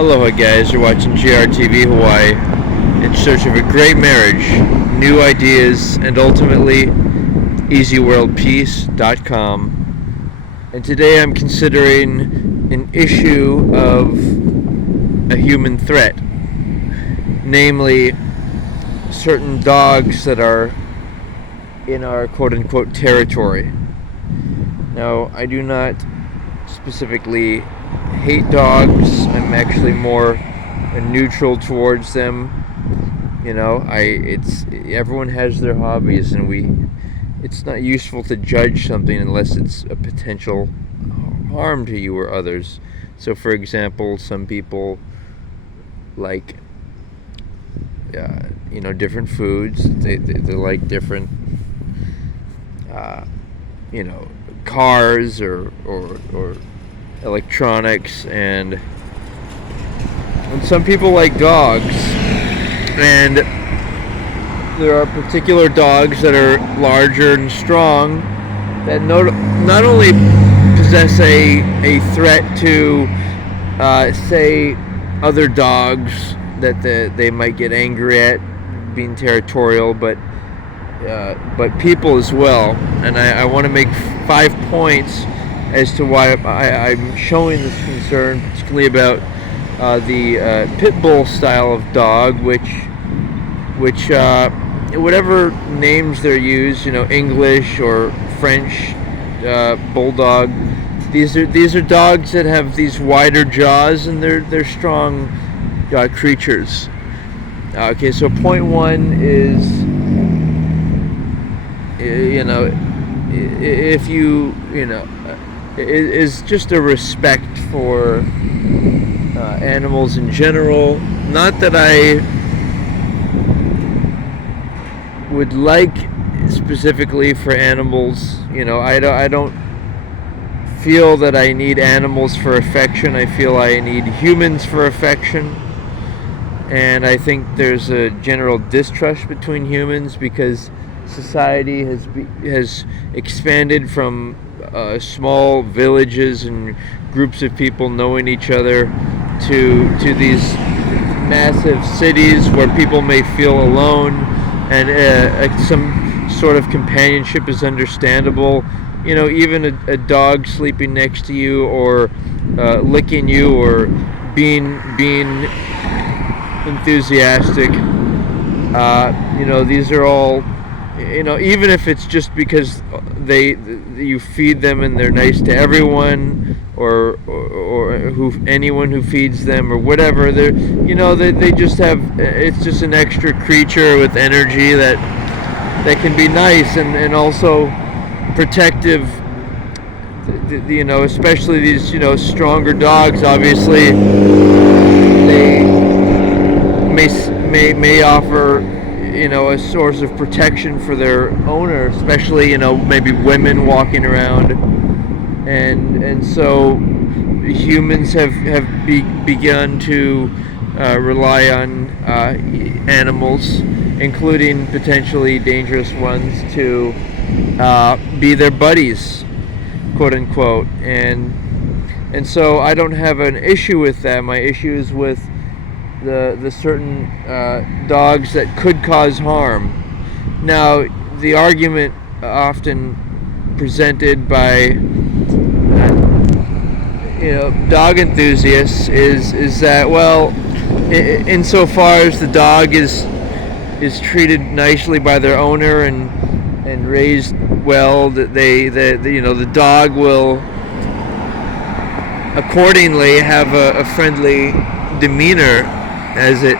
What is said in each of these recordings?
Aloha guys, you're watching JRTV Hawaii in search of a great marriage, new ideas, and ultimately easyworldpeace.com. And today I'm considering an issue of a human threat, namely certain dogs that are in our quote-unquote territory. Now, I do not specifically hate dogs. I'm actually more neutral towards them. You know, everyone has their hobbies, and it's not useful to judge something unless it's a potential harm to you or others. So, for example, some people like different foods. They like different cars or electronics, and some people like dogs, and there are particular dogs that are larger and strong that not only possess a threat to say other dogs that they might get angry at being territorial, but people as well. And I want to make 5 points as to why I'm showing this concern, particularly about the pit bull style of dog, which whatever names they're used, English or French bulldog. These are dogs that have these wider jaws, and they're strong creatures. Okay, so point one is, if is just a respect for animals in general. Not that I would like specifically for animals. I don't feel that I need animals for affection. I feel I need humans for affection. And I think there's a general distrust between humans because society has expanded from small villages and groups of people knowing each other to these massive cities where people may feel alone, and some sort of companionship is understandable. Even a dog sleeping next to you, or licking you, or being enthusiastic. These are all, even if it's just because you feed them and they're nice to everyone, or anyone who feeds them or whatever, they just have, it's just an extra creature with energy that can be nice and also protective. Especially these stronger dogs, obviously they may offer a source of protection for their owner, especially maybe women walking around, and so humans have begun to rely on animals, including potentially dangerous ones, to be their buddies, quote unquote, and so I don't have an issue with that. My issue is with the certain dogs that could cause harm. Now, the argument often presented by dog enthusiasts is that, well, insofar as the dog is treated nicely by their owner and raised well, that the dog will accordingly have a friendly demeanor as it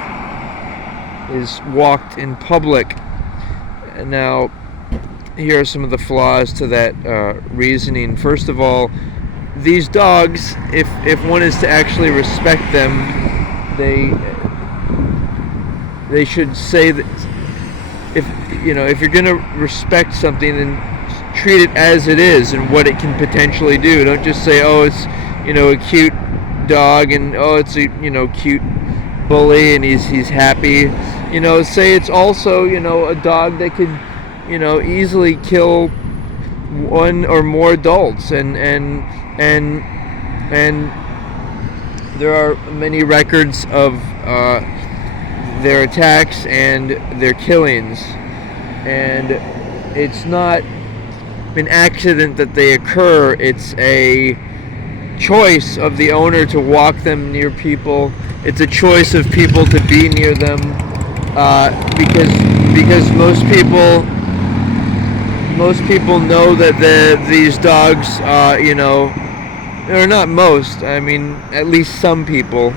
is walked in public. Now, here are some of the flaws to that reasoning. First of all, these dogs, if one is to actually respect them, they should say that if you're going to respect something, then treat it as it is and what it can potentially do. Don't just say, oh, it's a cute dog, and oh, it's a cute bully and he's happy. Say it's also a dog that could easily kill one or more adults, and there are many records of their attacks and their killings, and it's not an accident that they occur. It's a choice of the owner to walk them near people. It's a choice of people to be near them, because most people know that these dogs, or not most, I mean at least some people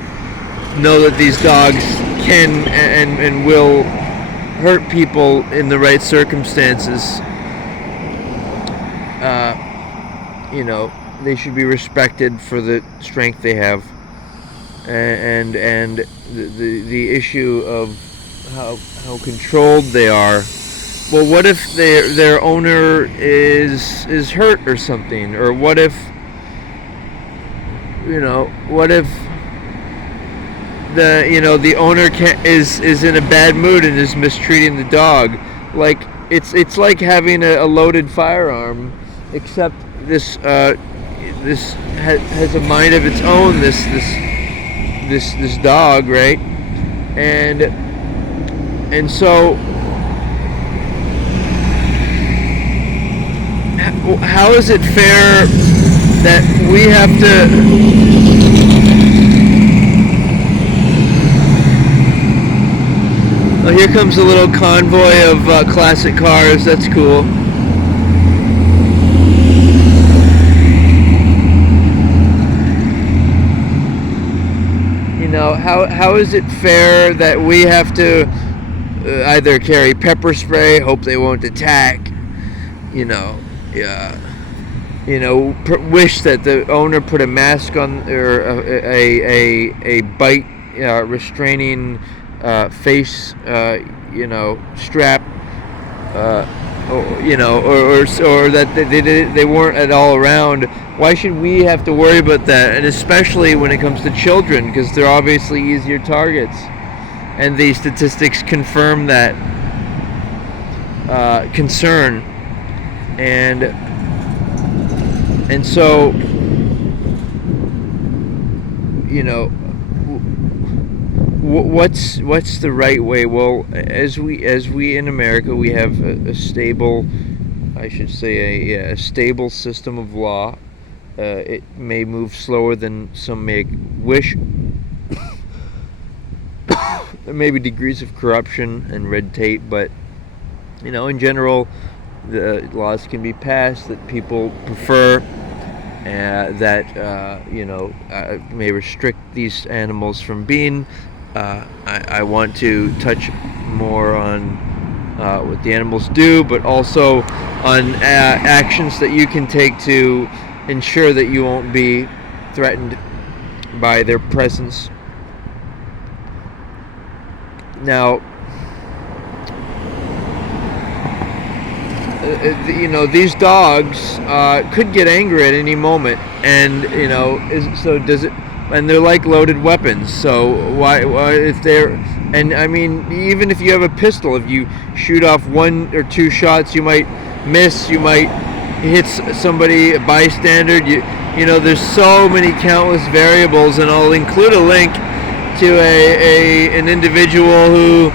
know that these dogs can and will hurt people in the right circumstances. They should be respected for the strength they have, and the issue of how controlled they are. Well, what if their owner is hurt or something, or what if the owner is in a bad mood and is mistreating the dog? Like it's like having a loaded firearm, except this has a mind of its own. This dog, right? And so, how is it fair that we have to? Oh, here comes a little convoy of classic cars. That's cool. How is it fair that we have to either carry pepper spray, hope they won't attack, wish that the owner put a mask on, or a bite restraining face strap, or that they weren't at all around. Why should we have to worry about that? And especially when it comes to children, because they're obviously easier targets, and the statistics confirm that concern. And so, what's the right way? Well, as we in America, we have a stable, I should say, a stable system of law. It may move slower than some may wish. There may be degrees of corruption and red tape, but in general, the laws can be passed that people prefer, that may restrict these animals from being. I want to touch more on what the animals do, but also on actions that you can take to ensure that you won't be threatened by their presence. Now, these dogs could get angry at any moment, and and they're like loaded weapons. So why if they're, and I mean, even if you have a pistol, if you shoot off 1 or 2 shots, you might miss, you might hit somebody, a bystander. There's so many countless variables, and I'll include a link to an individual who,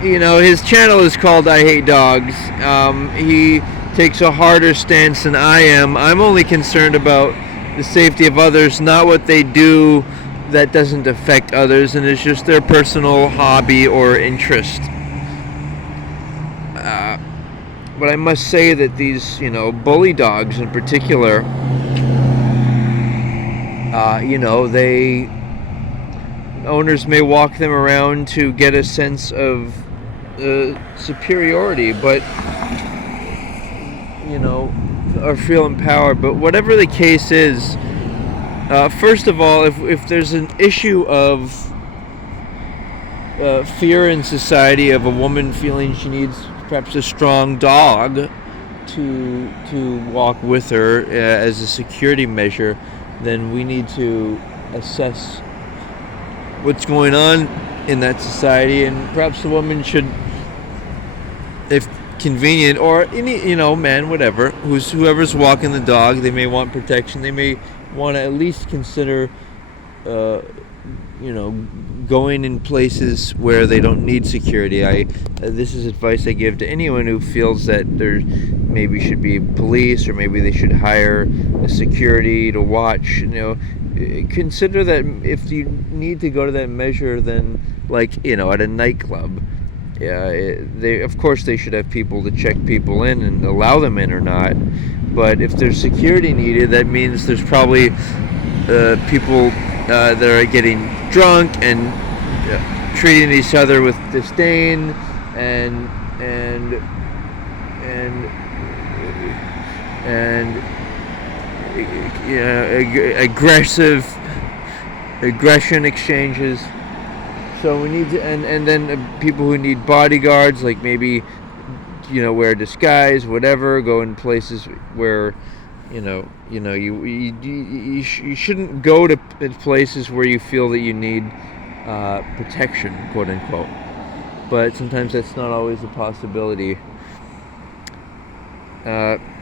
his channel is called I Hate Dogs. He takes a harder stance than I am. I'm only concerned about the safety of others, not what they do that doesn't affect others, and it's just their personal hobby or interest. But I must say that these, bully dogs in particular, owners may walk them around to get a sense of superiority, but or feel empowered. But whatever the case is, first of all, if there's an issue of fear in society of a woman feeling she needs perhaps a strong dog to walk with her as a security measure, then we need to assess what's going on in that society, and perhaps the woman should, if convenient, or any man, whatever, whoever's walking the dog, they may want protection. They may want to at least consider you know, going in places where they don't need security. This is advice I give to anyone who feels that there maybe should be police, or maybe they should hire a security to watch. Consider that if you need to go to that measure, then at a nightclub. Yeah, they of course they should have people to check people in and allow them in or not. But if there's security needed, that means there's probably people that are getting drunk and treating each other with disdain and aggression exchanges. So we need to, and then people who need bodyguards, like maybe wear a disguise, whatever, go in places where you shouldn't go to places where you feel that you need protection, quote unquote. But sometimes that's not always a possibility.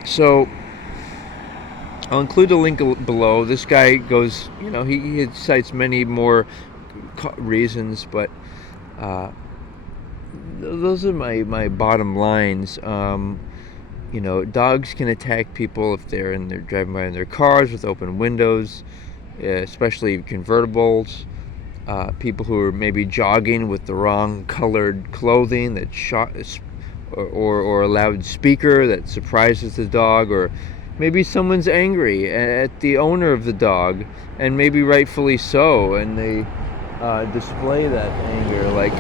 So I'll include a link below. This guy goes, he cites many more reasons, but those are my bottom lines. Dogs can attack people if they're driving by in their cars with open windows, especially convertibles. People who are maybe jogging with the wrong colored clothing that or a loud speaker that surprises the dog, or maybe someone's angry at the owner of the dog, and maybe rightfully so, and they display that anger. Like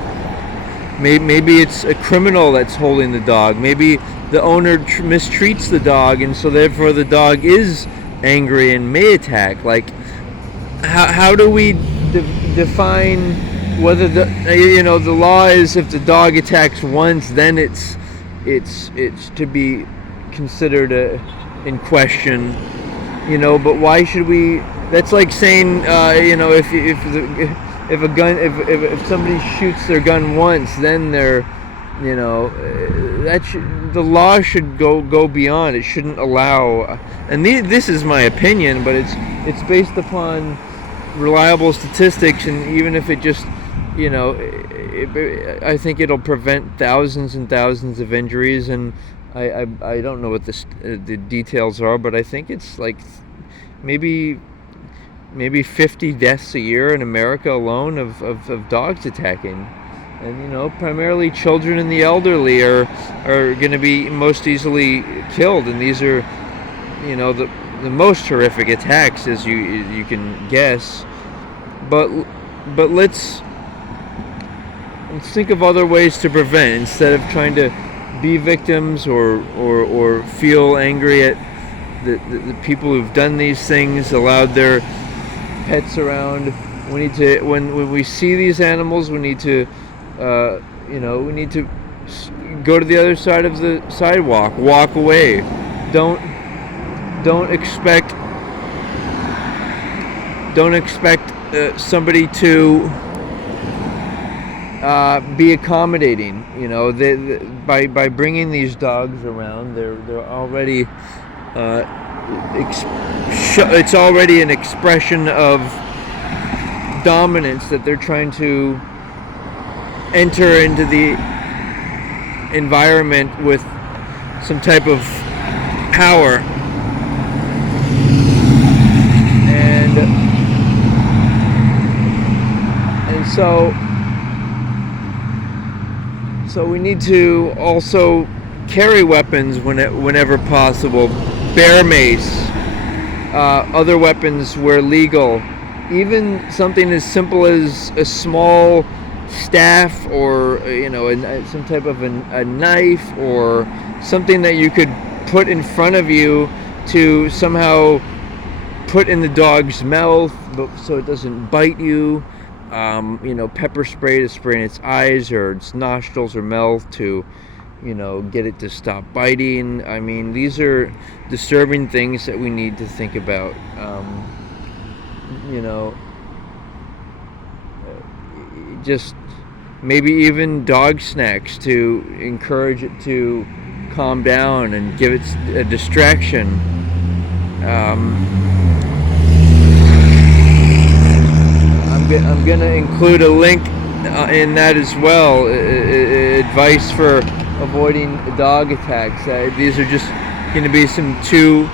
maybe it's a criminal that's holding the dog. Maybe the owner mistreats the dog, and so therefore the dog is angry and may attack. Like, how do we define whether the law is if the dog attacks once, then it's to be considered in question. But why should we? That's like saying if somebody shoots their gun once, then they're the law should go beyond. It shouldn't allow, and this is my opinion, but it's based upon reliable statistics, and even if it just I think it'll prevent thousands and thousands of injuries, and I don't know what the details are, but I think it's like maybe 50 deaths a year in America alone of dogs attacking. And primarily children and the elderly are going to be most easily killed, and these are the most horrific attacks, as you can guess. But let's think of other ways to prevent, instead of trying to be victims or feel angry at the people who've done these things, allowed their pets around. We need to, when we see these animals, we need to we need to go to the other side of the sidewalk, walk away. Don't expect somebody to be accommodating. By bringing these dogs around, they're already it's already an expression of dominance, that they're trying to enter into the environment with some type of power. And so we need to also carry weapons whenever possible. Bear mace, other weapons where legal. Even something as simple as a small staff, or some type of a knife, or something that you could put in front of you to somehow put in the dog's mouth, so it doesn't bite you. Pepper spray to spray in its eyes or its nostrils or mouth to get it to stop biting. I mean, these are disturbing things that we need to think about. Just maybe even dog snacks to encourage it to calm down and give it a distraction. I'm gonna include a link in that as well. Advice for avoiding dog attacks. These are just going to be some two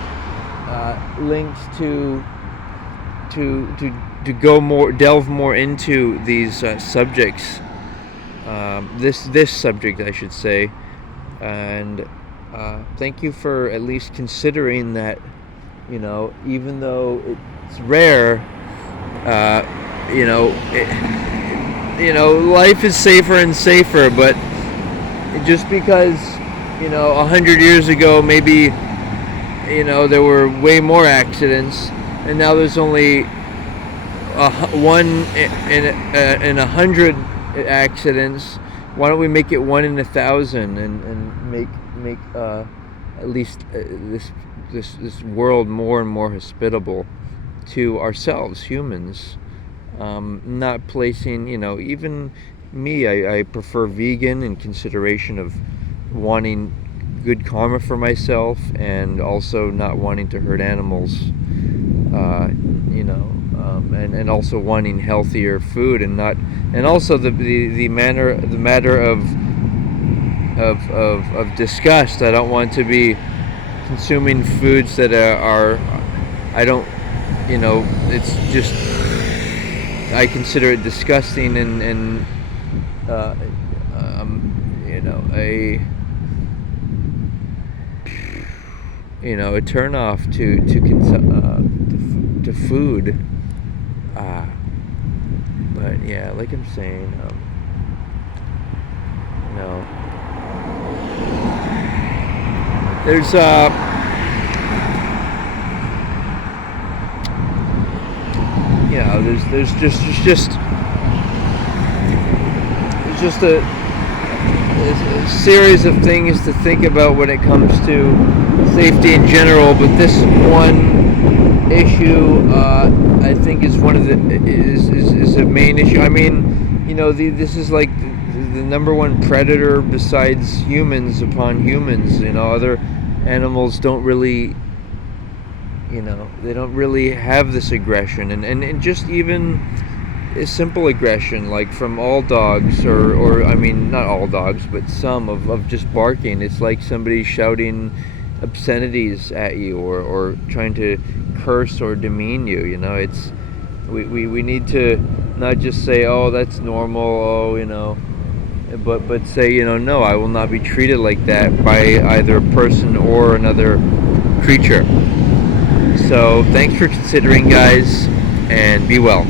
links to delve more into these subjects. This subject, I should say, and thank you for at least considering that. Even though it's rare, life is safer and safer. But just because 100 years ago, maybe there were way more accidents, and now there's only one in 100 accidents. Why don't we make it 1 in 1,000 and make at least this world more and more hospitable to ourselves, humans. Not placing, even me, I prefer vegan in consideration of wanting good karma for myself, and also not wanting to hurt animals, and also wanting healthier food, and also the matter of disgust. I don't want to be consuming foods that I don't, it's just, I consider it disgusting and a turn off to food. But yeah, like I'm saying, there's there's just a series of things to think about when it comes to safety in general. But this one issue, I think, is one of is a main issue. I mean, this is like the number one predator besides humans upon humans. Other animals don't really, they don't really have this aggression, and just even a simple aggression, like from all dogs, or I mean, not all dogs, but some of just barking. It's like somebody shouting obscenities at you, or trying to curse or demean you. It's we need to not just say, oh, that's normal, but say, no, I will not be treated like that by either a person or another creature. So thanks for considering, guys, and be well.